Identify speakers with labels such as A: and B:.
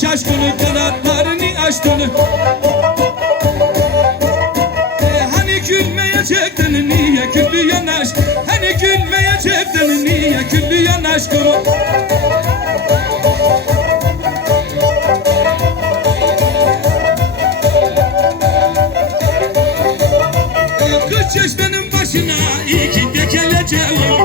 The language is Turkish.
A: şaşkını kanatlarını açtın. E, Hani gülmeyecektin niye güldüyen aşk? Hani gülmeyecektin niye güldüyen aşkım e, Kız çeşmenin başına iki tekeleceğim